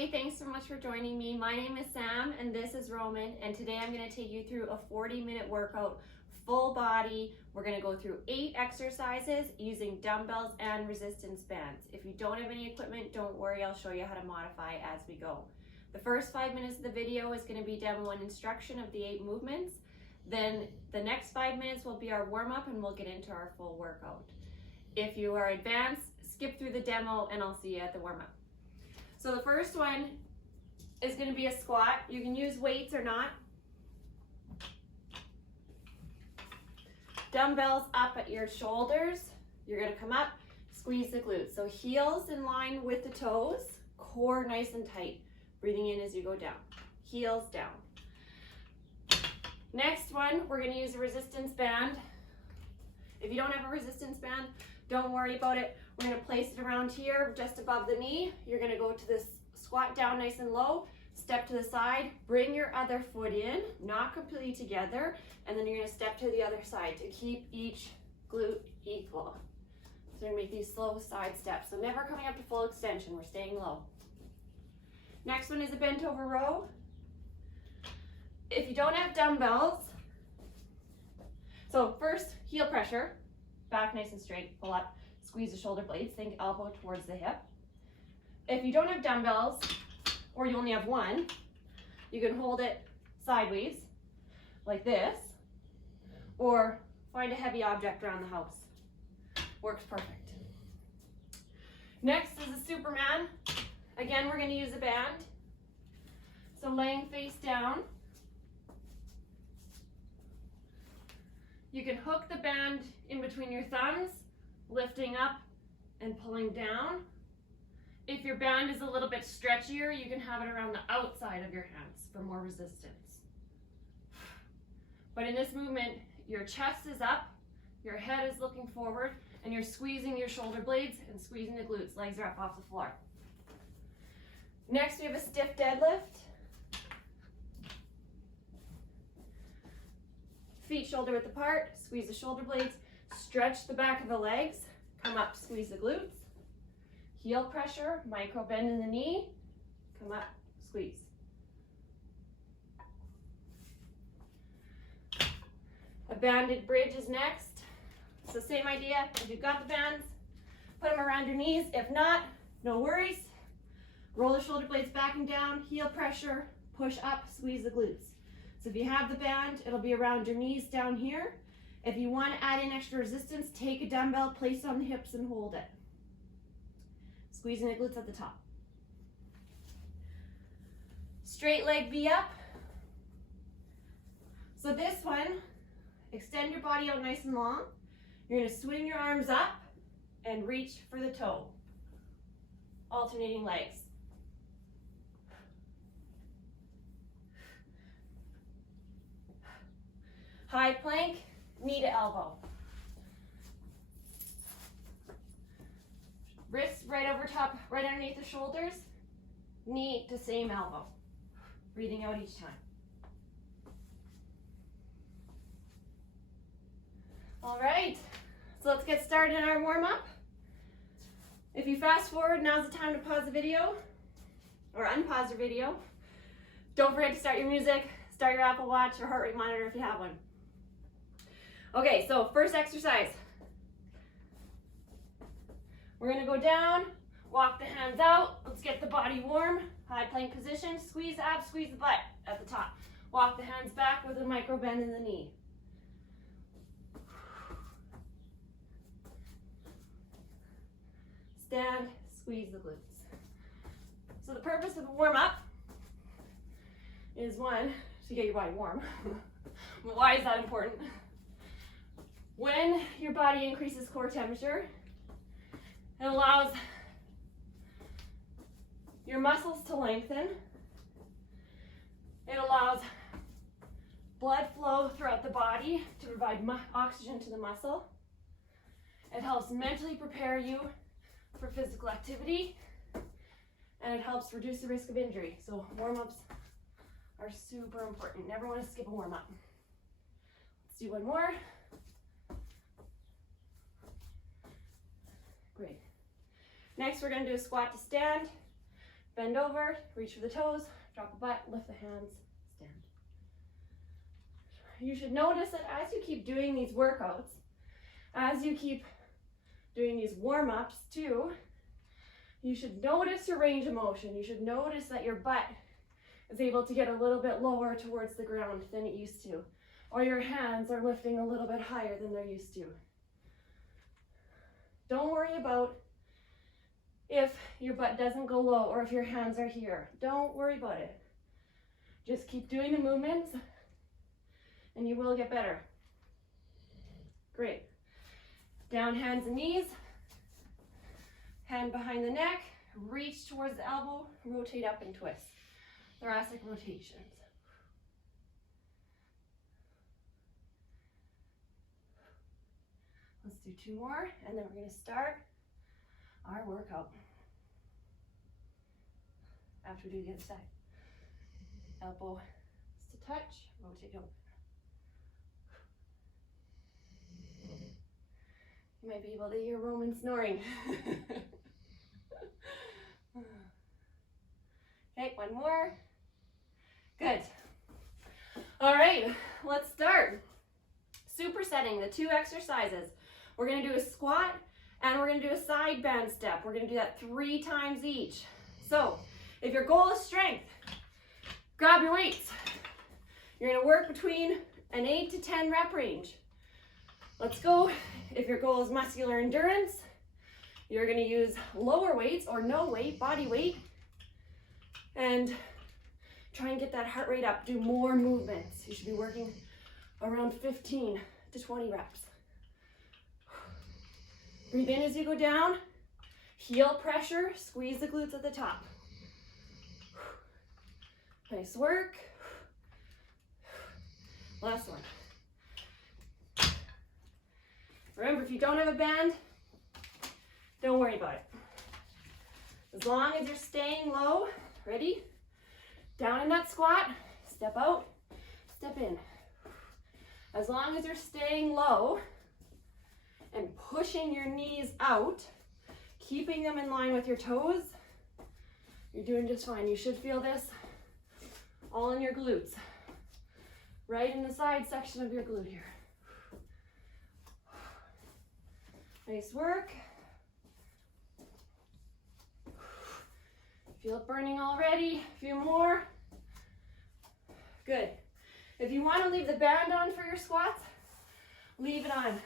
everybody, thanks so much for joining me. My name is Sam and this is Roman, and today I'm going to take you through a 40-minute workout, full body. We're going to go through 8 exercises using dumbbells and resistance bands. If you don't have any equipment, don't worry, I'll show you how to modify as we go. The first 5 minutes of the video is going to be demo and instruction of the 8 movements. Then the next 5 minutes will be our warm-up and we'll get into our full workout. If you are advanced, skip through the demo and I'll see you at the warm-up. So the first one is going to be a squat. You can use weights or not. Dumbbells up at your shoulders. You're going to come up, squeeze the glutes. So heels in line with the toes, core nice and tight. Breathing in as you go down. Heels down. Next one, we're going to use a resistance band. If you don't have a resistance band, don't worry about it. We're going to place it around here, just above the knee. You're going to go to this squat down nice and low, step to the side, bring your other foot in, not completely together, and then you're going to step to the other side to keep each glute equal. So you're going to make these slow side steps. So never coming up to full extension, we're staying low. Next one is a bent over row. If you don't have dumbbells, so first, heel pressure, back nice and straight, pull up. Squeeze the shoulder blades, think elbow towards the hip. If you don't have dumbbells, or you only have one, you can hold it sideways, like this, or find a heavy object around the house. Works perfect. Next is a Superman. Again, we're going to use a band. So laying face down. You can hook the band in between your thumbs, lifting up and pulling down. If your band is a little bit stretchier, you can have it around the outside of your hands for more resistance. But in this movement, your chest is up, your head is looking forward, and you're squeezing your shoulder blades and squeezing the glutes. Legs are up off the floor. Next, we have a stiff deadlift. Feet shoulder width apart, squeeze the shoulder blades, stretch the back of the legs, come up, squeeze the glutes. Heel pressure, micro bend in the knee, come up, squeeze. A banded bridge is next. So same idea, if you've got the bands, put them around your knees. If not, no worries. Roll the shoulder blades back and down, heel pressure, push up, squeeze the glutes. So if you have the band, it'll be around your knees down here. If you want to add in extra resistance, take a dumbbell, place it on the hips and hold it. Squeezing the glutes at the top. Straight leg V up. So this one, extend your body out nice and long. You're going to swing your arms up and reach for the toe. Alternating legs. High plank, knee to elbow. Wrists right over top, right underneath the shoulders. Knee to same elbow. Breathing out each time. All right, so let's get started in our warm-up. If you fast forward, now's the time to pause the video, or unpause your video. Don't forget to start your music, start your Apple Watch or heart rate monitor if you have one. Okay, so first exercise. We're gonna go down, walk the hands out. Let's get the body warm. High plank position, squeeze the abs, squeeze the butt at the top. Walk the hands back with a micro bend in the knee. Stand, squeeze the glutes. So the purpose of the warm-up is one, to get your body warm. But why is that important? When your body increases core temperature, it allows your muscles to lengthen. It allows blood flow throughout the body to provide oxygen to the muscle. It helps mentally prepare you for physical activity, and it helps reduce the risk of injury. So warm-ups are super important. Never want to skip a warm-up. Let's do one more. Great. Next, we're going to do a squat to stand. Bend over, reach for the toes, drop the butt, lift the hands, stand. You should notice that as you keep doing these workouts, as you keep doing these warm-ups too, you should notice your range of motion. You should notice that your butt is able to get a little bit lower towards the ground than it used to, or your hands are lifting a little bit higher than they're used to. Don't worry about if your butt doesn't go low or if your hands are here. Don't worry about it. Just keep doing the movements and you will get better. Great. Down, hands and knees. Hand behind the neck. Reach towards the elbow. Rotate up and twist. Thoracic rotations. Let's do 2 more and then we're going to start our workout. After we do the other side. Elbow is to touch, rotate open. You might be able to hear Roman snoring. Okay, 1 more. Good. All right, let's start. Supersetting the 2 exercises. We're going to do a squat and we're going to do a side band step. We're going to do that 3 times each. So, if your goal is strength, grab your weights. You're going to work between an 8 to 10 rep range. Let's go. If your goal is muscular endurance, you're going to use lower weights or no weight, body weight, and try and get that heart rate up. Do more movements. You should be working around 15 to 20 reps. Breathe in as you go down. Heel pressure. Squeeze the glutes at the top. Nice work. Last one. Remember, if you don't have a band, don't worry about it. As long as you're staying low, ready? Down in that squat, step out, step in. As long as you're staying low and pushing your knees out, keeping them in line with your toes, you're doing just fine. You should feel this all in your glutes, right in the side section of your glute here. Nice work. Feel it burning already. A few more. Good. If you want to leave the band on for your squats, leave it on.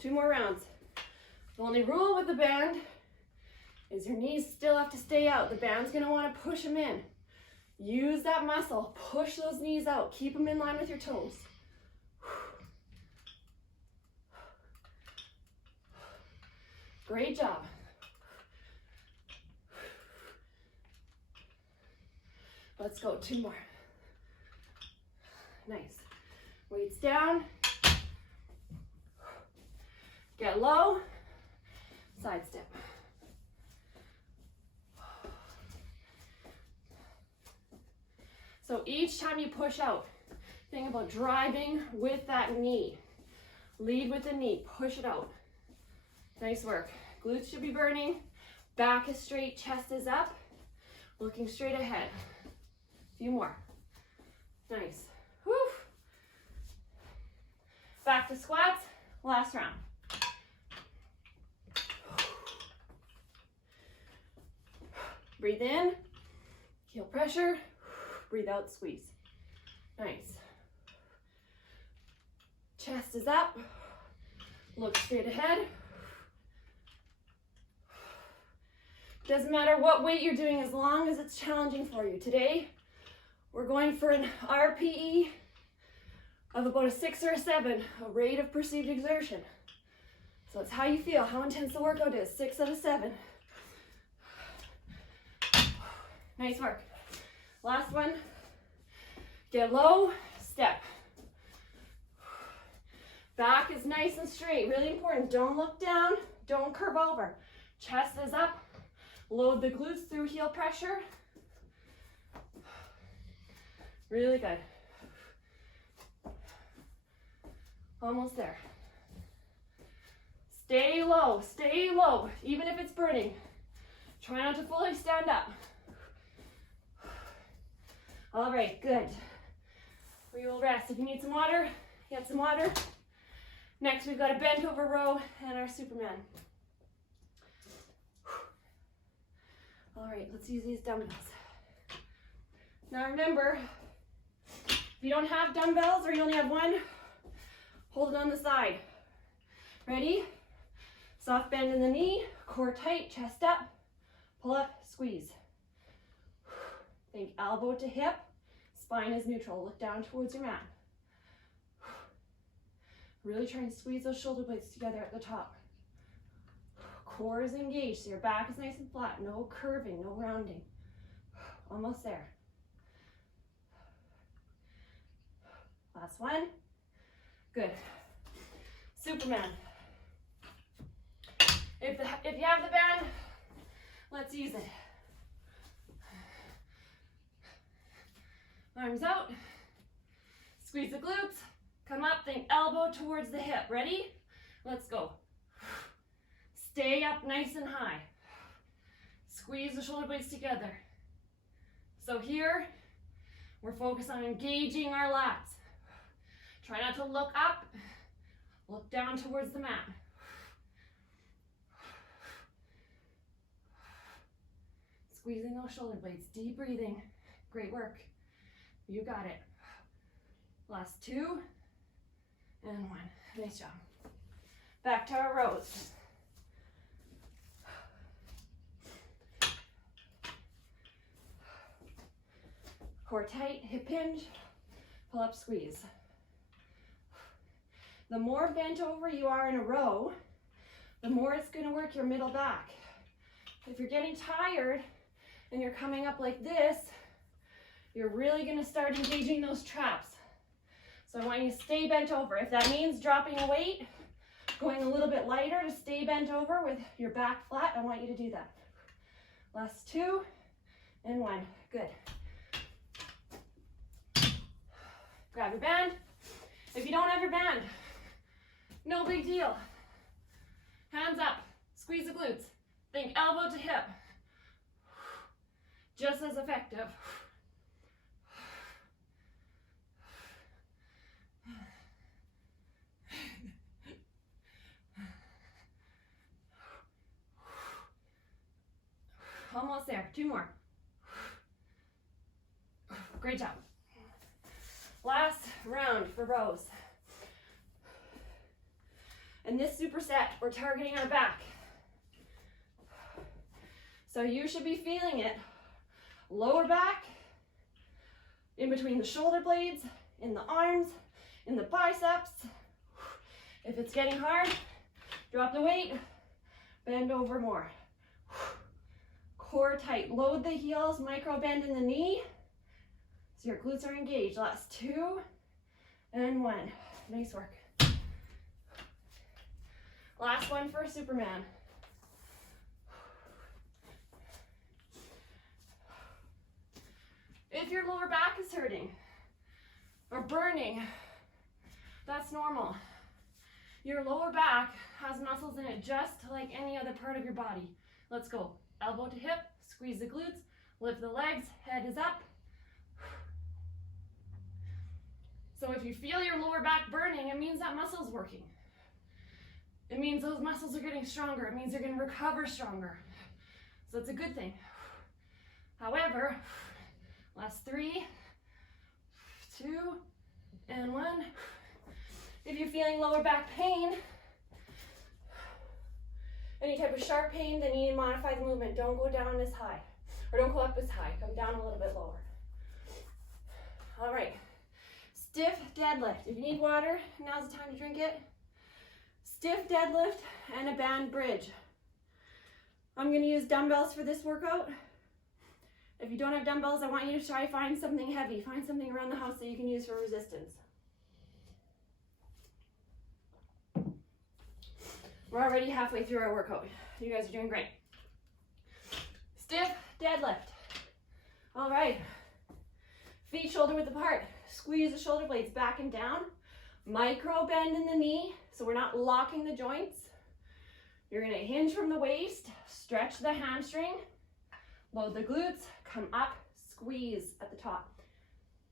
2 more rounds. The only rule with the band is your knees still have to stay out. The band's going to want to push them in. Use that muscle. Push those knees out. Keep them in line with your toes. Great job. Let's go, 2 more. Nice. Weights down. Get low. Side step. So each time you push out, think about driving with that knee. Lead with the knee. Push it out. Nice work. Glutes should be burning. Back is straight, chest is up. Looking straight ahead. A few more. Nice. Whew. Back to squats. Last round. Breathe in. Heel pressure. Breathe out, squeeze. Nice. Chest is up. Look straight ahead. Doesn't matter what weight you're doing as long as it's challenging for you. Today, we're going for an RPE of about a 6 or a 7, a rate of perceived exertion. So it's how you feel, how intense the workout is. 6 out of 7. Nice work. Last one. Get low, step. Back is nice and straight, really important. Don't look down, don't curve over. Chest is up. Load the glutes through heel pressure. Really good. Almost there. Stay low, even if it's burning. Try not to fully stand up. All right, good. We will rest. If you need some water, get some water. Next, we've got a bent over row and our Superman. All right, let's use these dumbbells. Now remember, if you don't have dumbbells or you only have one, hold it on the side. Ready? Soft bend in the knee, core tight, chest up, pull up, squeeze. Think elbow to hip, spine is neutral. Look down towards your mat. Really try and squeeze those shoulder blades together at the top. Core is engaged, so your back is nice and flat. No curving, no rounding. Almost there. Last one. Good. Superman. If you have the band, let's use it. Arms out. Squeeze the glutes. Come up, think elbow towards the hip. Ready? Let's go. Stay up nice and high. Squeeze the shoulder blades together. So here, we're focused on engaging our lats. Try not to look up. Look down towards the mat. Squeezing those shoulder blades. Deep breathing. Great work. You got it. Last 2 and 1. Nice job. Back to our rows. Core tight, hip hinge, pull up, squeeze. The more bent over you are in a row, the more it's going to work your middle back. If you're getting tired and you're coming up like this, you're really going to start engaging those traps. So I want you to stay bent over. If that means dropping a weight, going a little bit lighter to stay bent over with your back flat, I want you to do that. Last 2 and 1. Good. Grab your band. If you don't have your band, no big deal. Hands up, squeeze the glutes. Think elbow to hip. Just as effective. Almost there, 2 more. Great job. Last round for rows. And this superset, we're targeting our back. So you should be feeling it. Lower back, in between the shoulder blades, in the arms, in the biceps. If it's getting hard, drop the weight, bend over more. Core tight, load the heels, micro bend in the knee. So your glutes are engaged. Last 2 and 1. Nice work. Last one for Superman. If your lower back is hurting or burning, that's normal. Your lower back has muscles in it just like any other part of your body. Let's go. Elbow to hip, squeeze the glutes, lift the legs, head is up. So if you feel your lower back burning, it means that muscle's working. It means those muscles are getting stronger. It means you're going to recover stronger. So it's a good thing. However, last 3, 2, and 1. If you're feeling lower back pain, any type of sharp pain, then you need to modify the movement. Don't go down as high, or don't go up as high. Come down a little bit lower. All right. Stiff deadlift. If you need water, now's the time to drink it. Stiff deadlift and a band bridge. I'm going to use dumbbells for this workout. If you don't have dumbbells, I want you to try find something heavy. Find something around the house that you can use for resistance. We're already halfway through our workout. You guys are doing great. Stiff deadlift. All right. Feet shoulder width apart. Squeeze the shoulder blades back and down. Micro bend in the knee, so we're not locking the joints. You're gonna hinge from the waist, stretch the hamstring, load the glutes, come up, squeeze at the top.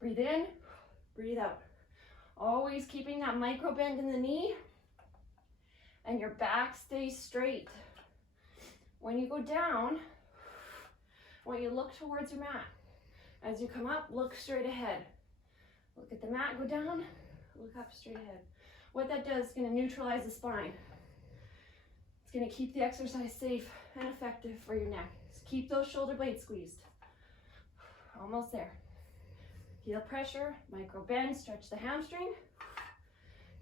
Breathe in, breathe out. Always keeping that micro bend in the knee and your back stays straight. When you go down, I want you to look towards your mat. As you come up, look straight ahead. Look at the mat, go down, look up straight ahead. What that does is going to neutralize the spine. It's going to keep the exercise safe and effective for your neck. So keep those shoulder blades squeezed. Almost there. Heel pressure, micro bend, stretch the hamstring.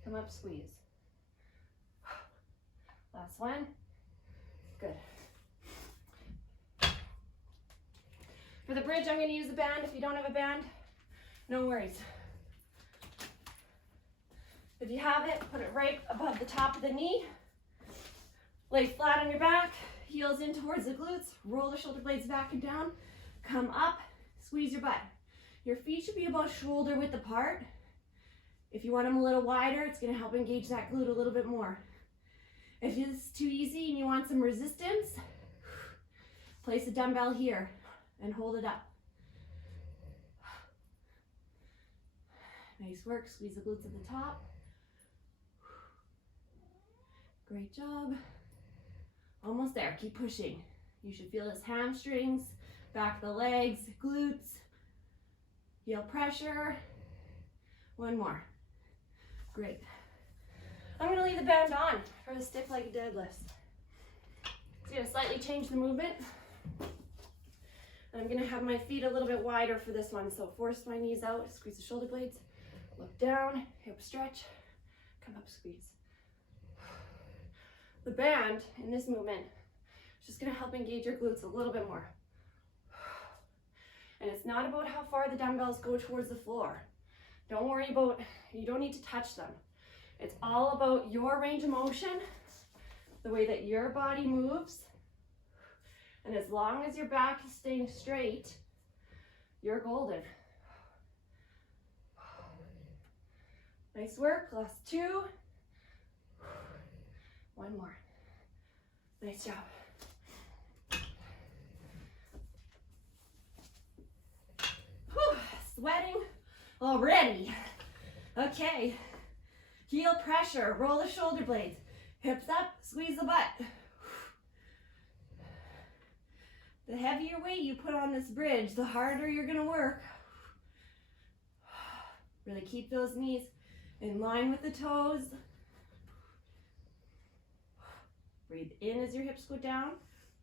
Come up, squeeze. Last one. Good. For the bridge, I'm going to use a band. If you don't have a band, no worries. If you have it, put it right above the top of the knee. Lay flat on your back, heels in towards the glutes, roll the shoulder blades back and down, come up, squeeze your butt. Your feet should be about shoulder width apart. If you want them a little wider, it's going to help engage that glute a little bit more. If it's too easy and you want some resistance, place a dumbbell here and hold it up. Nice work, squeeze the glutes at the top. Great job. Almost there, keep pushing. You should feel his hamstrings, back of the legs, glutes, heel pressure. One more. Great. I'm gonna leave the band on for the stiff leg deadlifts. It's gonna slightly change the movement. And I'm gonna have my feet a little bit wider for this one. So force my knees out, squeeze the shoulder blades, look down, hip stretch, come up, squeeze. The band in this movement is just gonna help engage your glutes a little bit more. And it's not about how far the dumbbells go towards the floor. Don't worry about, you don't need to touch them. It's all about your range of motion, the way that your body moves. And as long as your back is staying straight, you're golden. Nice work, last two. One more. Nice job. Whew, sweating already. Okay. Heel pressure, roll the shoulder blades. Hips up, squeeze the butt. The heavier weight you put on this bridge, the harder you're gonna work. Really keep those knees in line with the toes. Breathe in as your hips go down.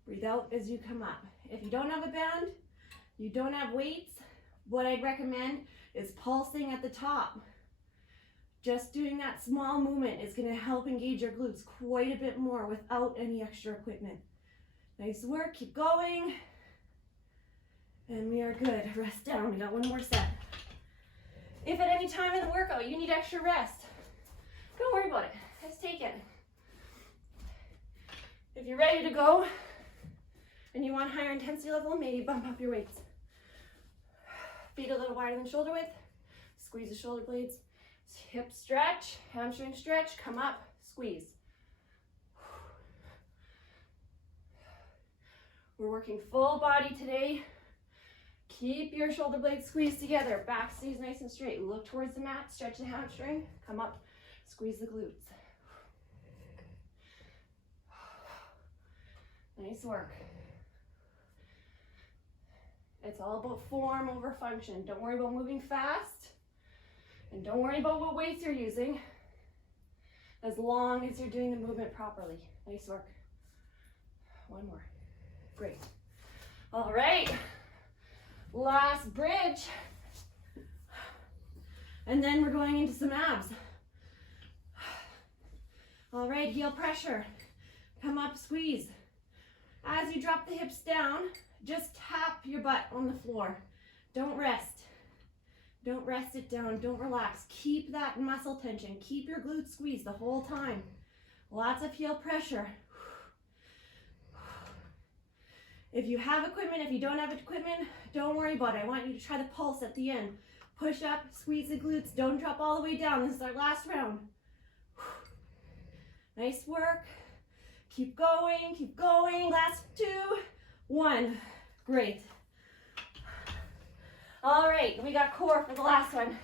Breathe out as you come up. If you don't have a band, you don't have weights, what I'd recommend is pulsing at the top. Just doing that small movement is going to help engage your glutes quite a bit more without any extra equipment. Nice work, keep going. And we are good. Rest down, we got one more set. If at any time in the workout you need extra rest, don't worry about it, just take it. If you're ready to go and you want higher intensity level, maybe bump up your weights. Feet a little wider than shoulder width, squeeze the shoulder blades. Hip stretch, hamstring stretch, come up, squeeze. We're working full body today. Keep your shoulder blades squeezed together. Back stays nice and straight. Look towards the mat, stretch the hamstring, come up, squeeze the glutes. Nice work. It's all about form over function. Don't worry about moving fast. And don't worry about what weights you're using, as long as you're doing the movement properly. Nice work. One more. Great. All right. Last bridge. And then we're going into some abs. All right, heel pressure. Come up, squeeze. As you drop the hips down, just tap your butt on the floor. Don't rest. Don't rest it down, don't relax. Keep that muscle tension. Keep your glutes squeezed the whole time. Lots of heel pressure. If you have equipment, if you don't have equipment, don't worry about it. I want you to try the pulse at the end. Push up, squeeze the glutes, don't drop all the way down. This is our last round. Nice work. Keep going, keep going. Last 2, 1. Great. All right, we got core for the last one.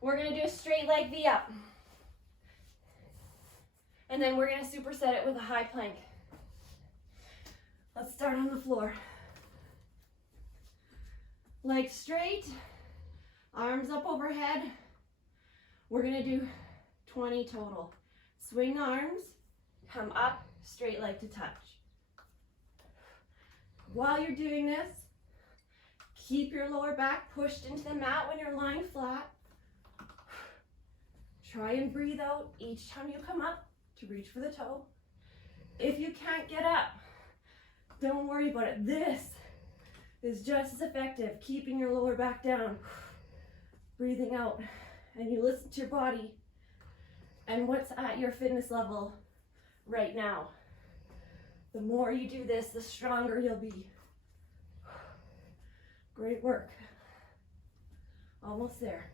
We're gonna do a straight leg V up. And then we're gonna superset it with a high plank. Let's start on the floor. Legs straight, arms up overhead. We're gonna do 20 total. Swing arms, come up, straight leg to touch. While you're doing this, keep your lower back pushed into the mat when you're lying flat. Try and breathe out each time you come up to reach for the toe. If you can't get up, don't worry about it. This is just as effective, keeping your lower back down, breathing out, and you listen to your body and what's at your fitness level right now. The more you do this, the stronger you'll be. Great work. Almost there.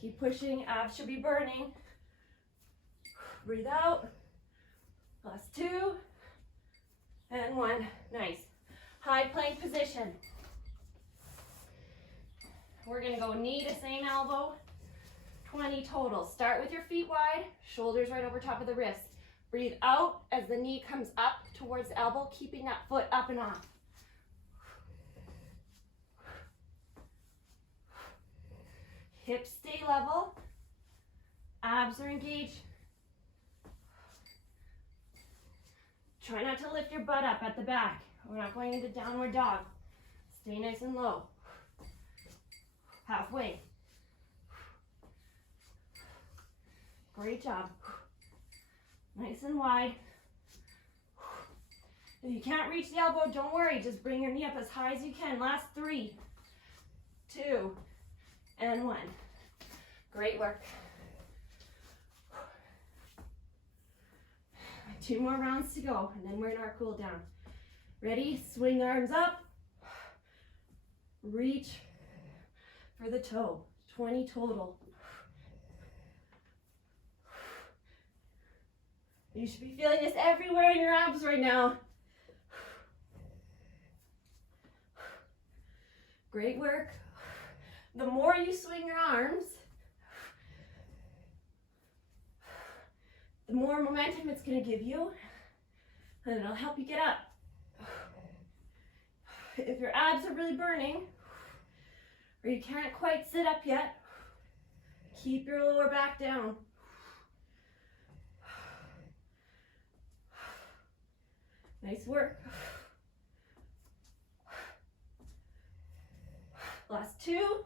Keep pushing, abs should be burning. Breathe out. Last 2, and 1. Nice. High plank position. We're gonna go knee to same elbow. 20 total. Start with your feet wide, shoulders right over top of the wrist. Breathe out as the knee comes up towards the elbow, keeping that foot up and off. Hips stay level. Abs are engaged. Try not to lift your butt up at the back. We're not going into downward dog. Stay nice and low. Halfway. Great job. Nice and wide. If you can't reach the elbow, don't worry. Just bring your knee up as high as you can. Last 3, 2, and 1. Great work. 2 more rounds to go, and then we're in our cool down. Ready? Swing arms up. Reach for the toe. 20 total. You should be feeling this everywhere in your abs right now. Great work. The more you swing your arms, the more momentum it's going to give you, and it'll help you get up. If your abs are really burning, or you can't quite sit up yet, keep your lower back down. Nice work. Last 2.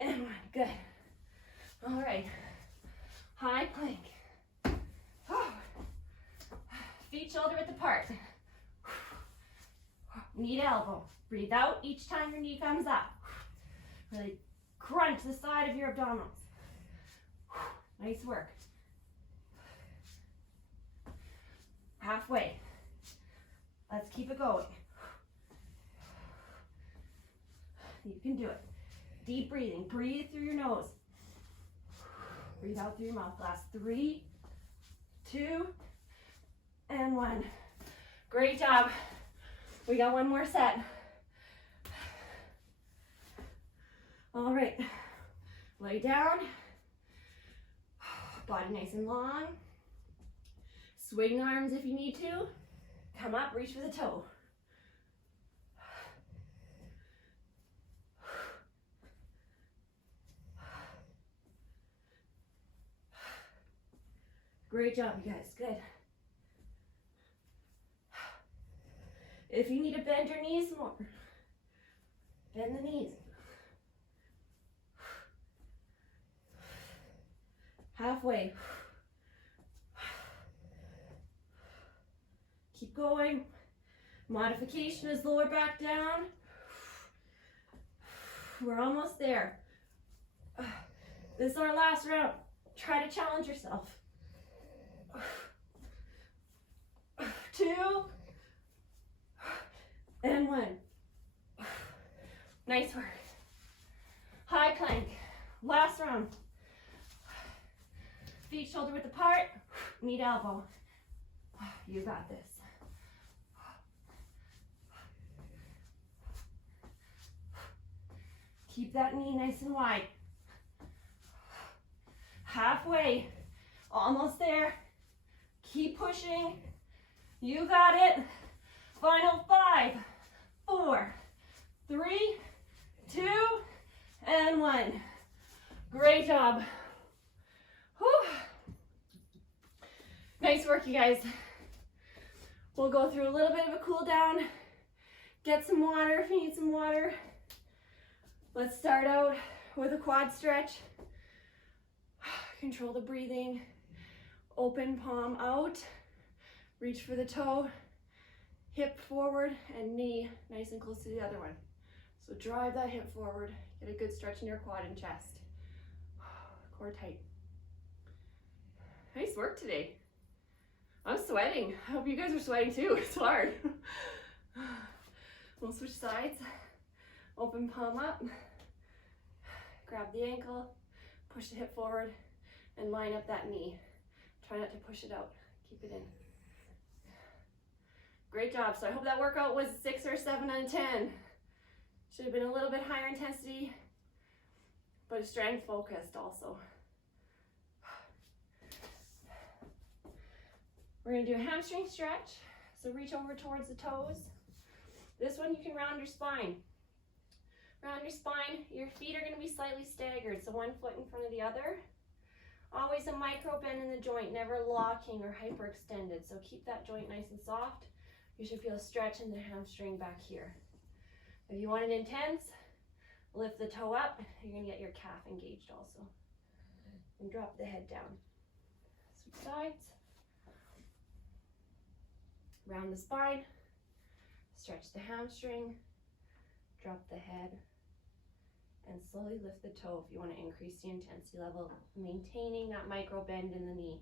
And 1. Good. All right. High plank. Feet shoulder width apart. Knee to elbow. Breathe out each time your knee comes up. Really crunch the side of your abdominals. Nice work. Halfway. Let's keep it going. You can do it. Deep breathing. Breathe through your nose. Breathe out through your mouth. Last 3, 2, and 1. Great job. We got 1 more set. All right. Lay down. Body nice and long. Swing arms if you need to. Come up, reach for the toe. Great job, you guys. Good. If you need to bend your knees more, bend the knees. Halfway. Keep going. Modification is lower back down. We're almost there. This is our last round. Try to challenge yourself. 2, and 1. Nice work. High plank. Last round. Feet shoulder width apart. Knee to elbow. You got this. Keep that knee nice and wide. Halfway. Almost there. Keep pushing. You got it. Final 5, 4, 3, 2, and 1. Great job. Whew. Nice work, you guys. We'll go through a little bit of a cool down. Get some water if you need some water. Let's start out with a quad stretch. Control the breathing. Open palm out. Reach for the toe. Hip forward and knee nice and close to the other one. So drive that hip forward. Get a good stretch in your quad and chest. Core tight. Nice work today. I'm sweating. I hope you guys are sweating too. It's hard. We'll switch sides. Open palm up. Grab the ankle. Push the hip forward and line up that knee. Try not to push it out. Keep it in. Great job. So I hope that workout was 6 or 7 out of 10. Should have been a little bit higher intensity, but strength focused also. We're going to do a hamstring stretch. So reach over towards the toes. This one you can round your spine. Round your spine. Your feet are going to be slightly staggered, so one foot in front of the other. Always a micro bend in the joint, never locking or hyperextended. So keep that joint nice and soft. You should feel a stretch in the hamstring back here. If you want it intense, lift the toe up. You're going to get your calf engaged also. And drop the head down. Switch sides. Round the spine. Stretch the hamstring. Drop the head. And slowly lift the toe if you want to increase the intensity level, maintaining that micro bend in the knee.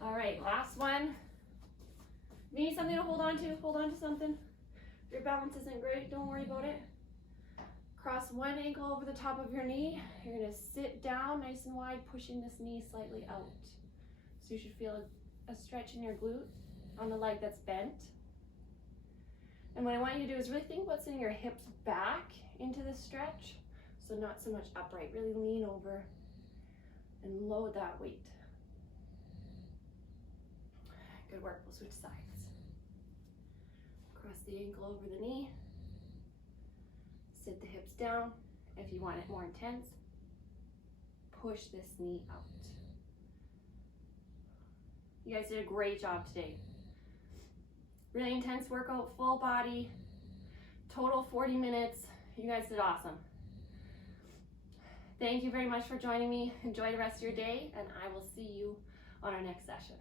All right, last one. If you need something to hold on to something. If your balance isn't great, don't worry about it. Cross one ankle over the top of your knee. You're gonna sit down nice and wide, pushing this knee slightly out. So you should feel a stretch in your glute on the leg that's bent. And what I want you to do is really think about sending your hips back into the stretch. So not so much upright, really lean over and load that weight. Good work, we'll switch sides. Cross the ankle over the knee. Sit the hips down. If you want it more intense, push this knee out. You guys did a great job today. Really intense workout, full body, total 40 minutes. You guys did awesome. Thank you very much for joining me. Enjoy the rest of your day, and I will see you on our next session.